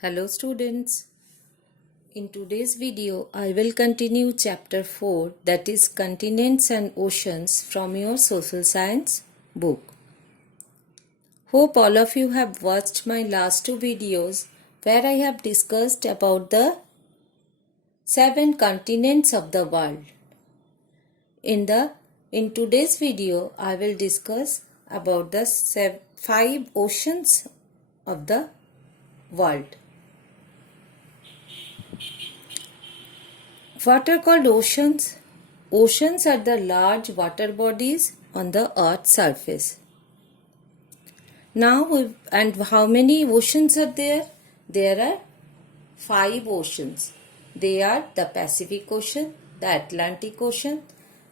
Hello students. In today's video, I will continue chapter 4, that is Continents and Oceans, from your social science book. Hope all of you have watched my last two videos where I have discussed about the 7 continents of the world. In today's video, I will discuss about the 5 oceans of the world. What are called oceans? Oceans are the large water bodies on the earth's surface. And how many oceans are there? There are 5 oceans. They are the Pacific Ocean, the Atlantic Ocean,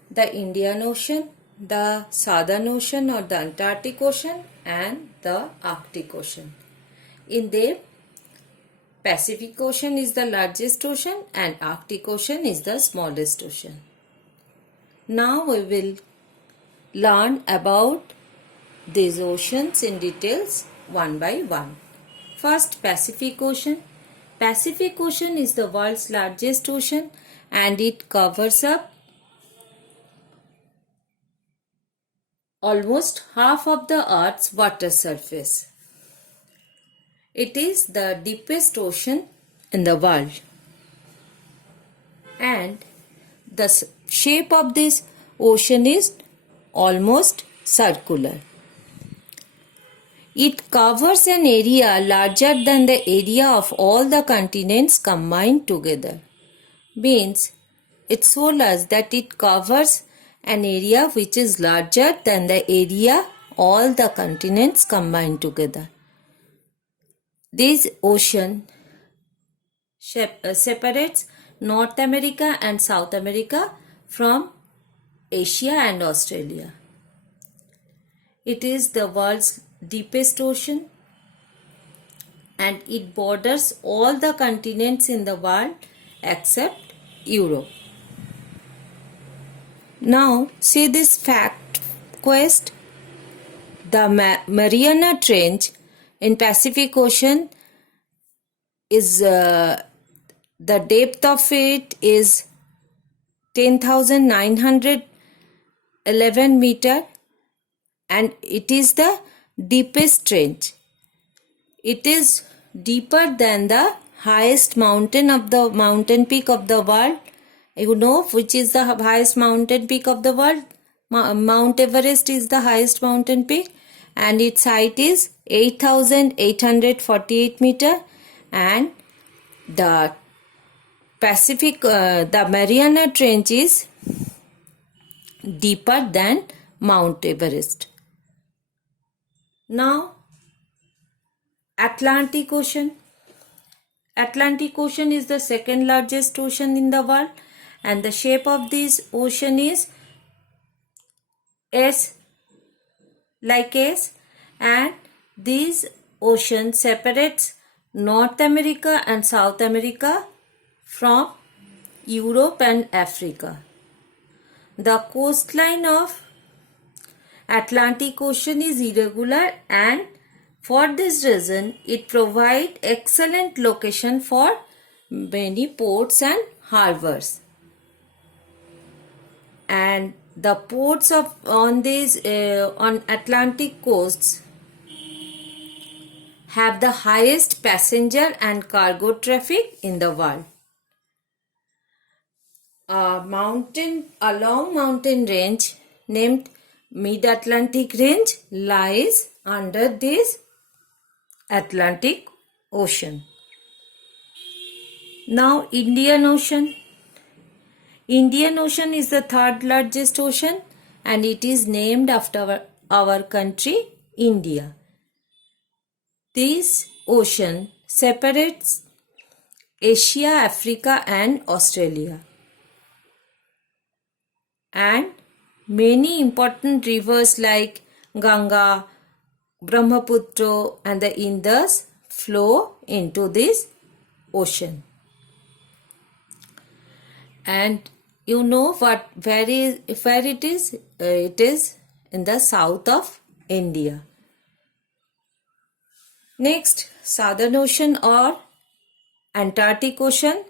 the Indian Ocean, the Southern Ocean or the Antarctic Ocean, and the Arctic Ocean. In them, Pacific Ocean is the largest ocean and Arctic Ocean is the smallest ocean. Now we will learn about these oceans in details one by one. First, Pacific Ocean. Pacific Ocean is the world's largest ocean and it covers up almost half of the Earth's water surface. It is the deepest ocean in the world. And the shape of this ocean is almost circular. It covers an area larger than the area of all the continents combined together. Means it so large that it covers an area which is larger than the area all the continents combined together. This ocean separates North America and South America from Asia and Australia. It is the world's deepest ocean and it borders all the continents in the world except Europe. Now see this fact quest. The Mariana Trench in Pacific Ocean is the depth of it is 10,911 meter and it is the deepest trench. It is deeper than the highest mountain peak of the world. You know which is the highest mountain peak of the world? Mount Everest is the highest mountain peak and its height is 8,848 meter and the Mariana Trench is deeper than Mount Everest. Now, Atlantic Ocean. Atlantic Ocean is the second largest ocean in the world and the shape of this ocean is S and this ocean separates North America and South America from Europe and Africa. The coastline of Atlantic Ocean is irregular and for this reason it provides excellent location for many ports and harbors. And the ports on Atlantic coasts have the highest passenger and cargo traffic in the world. A long mountain range named Mid-Atlantic Range lies under this Atlantic Ocean. Now Indian Ocean. Indian Ocean is the third largest ocean and it is named after our country, India. This ocean separates Asia, Africa and Australia. And many important rivers like Ganga, Brahmaputra and the Indus flow into this ocean. And you know where it is? It is in the south of India. Next, Southern Ocean or Antarctic Ocean.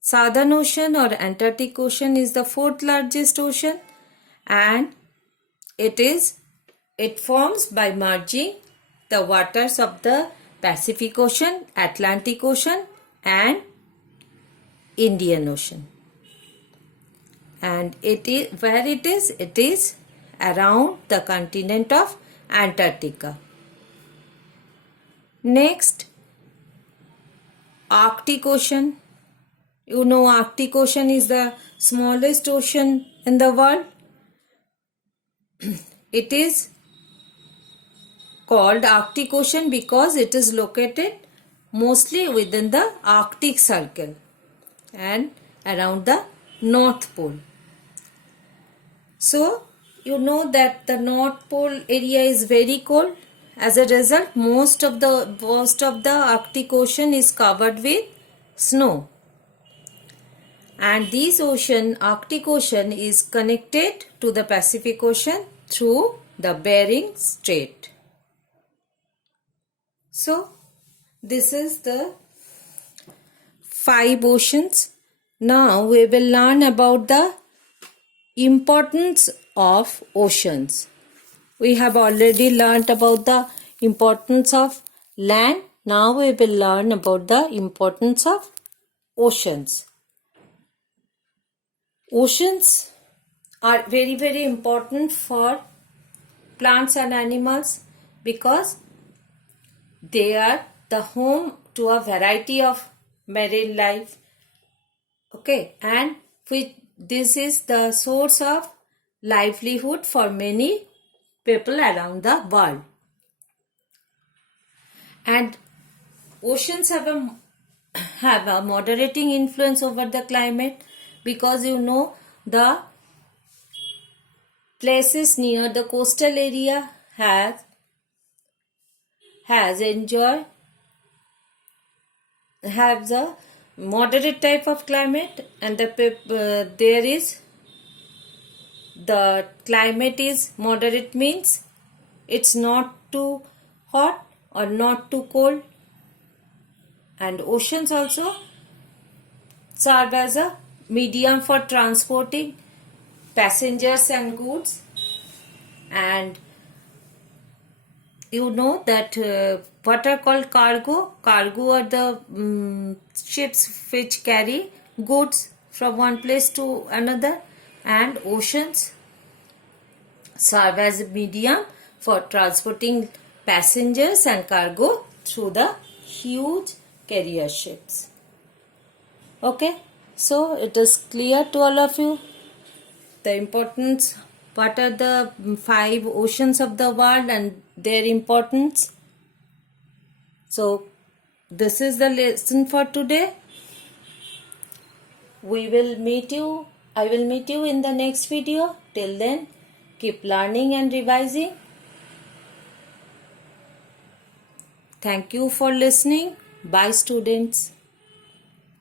Southern Ocean or Antarctic Ocean is the fourth largest ocean, and it forms by merging the waters of the Pacific Ocean, Atlantic Ocean and Indian Ocean. And it is around the continent of Antarctica. Next, Arctic Ocean. You know, Arctic Ocean is the smallest ocean in the world. It is called Arctic Ocean because it is located mostly within the Arctic Circle and around the North Pole. So, you know that the North Pole area is very cold. As a result, most of the Arctic Ocean is covered with snow. And this ocean, Arctic Ocean, is connected to the Pacific Ocean through the Bering Strait. So, this is the 5 oceans. Now we will learn about the importance of oceans. We have already learnt about the importance of land. Now we will learn about the importance of oceans. Oceans are very, very important for plants and animals because they are the home to a variety of marine life. Okay, and this is the source of livelihood for many people around the world. And oceans have a moderating influence over the climate because you know the places near the coastal area has a moderate type of climate, and the climate is moderate means it's not too hot or not too cold. And oceans also serve as a medium for transporting passengers and goods. And you know that what are called cargo are the ships which carry goods from one place to another, and oceans serve as a medium for transporting passengers and cargo through the huge carrier ships. Okay, so it is clear to all of you the importance, what are the 5 oceans of the world and their importance. So this is the lesson for today. I will meet you in the next video. Till then, keep learning and revising. Thank you for listening. Bye, students.